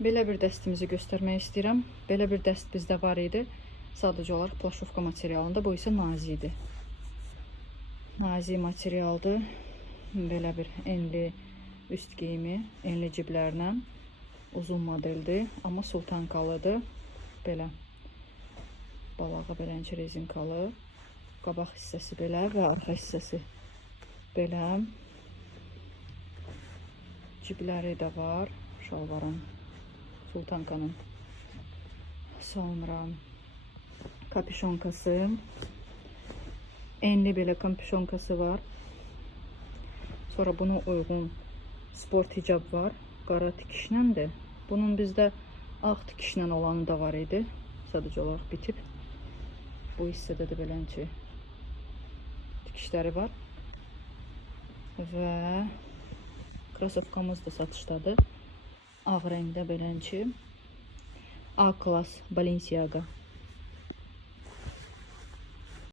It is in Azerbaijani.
Belə bir dəstimizi göstərmək istəyirəm. Belə bir dəst bizdə var idi. Sadəcə olaraq plaşovka materialında. Bu isə nazik. Nazik materialdır. Belə bir enli üst geyimi, enli ciblərlə. Uzun modeldir, amma sultankalıdır. Belə balağa belənçi rezinkalı. Qabaq hissəsi belə və arxa hissəsi belə. Cibləri də var. Şalvarın, sultankanın. Sonra kapüşonkası. Enli belə kapüşonkası var. Sonra buna uyğun sport hicab var. Qara tikişləndir. Bunun bizdə ağ tikişlə olanı da var idi. Sadəcə olaraq bitib. Bu hissədə də belənçi tikişləri var. Və krasovkamız da satışdadır. Ağ rəngdə belənçi. A klass Balenciaga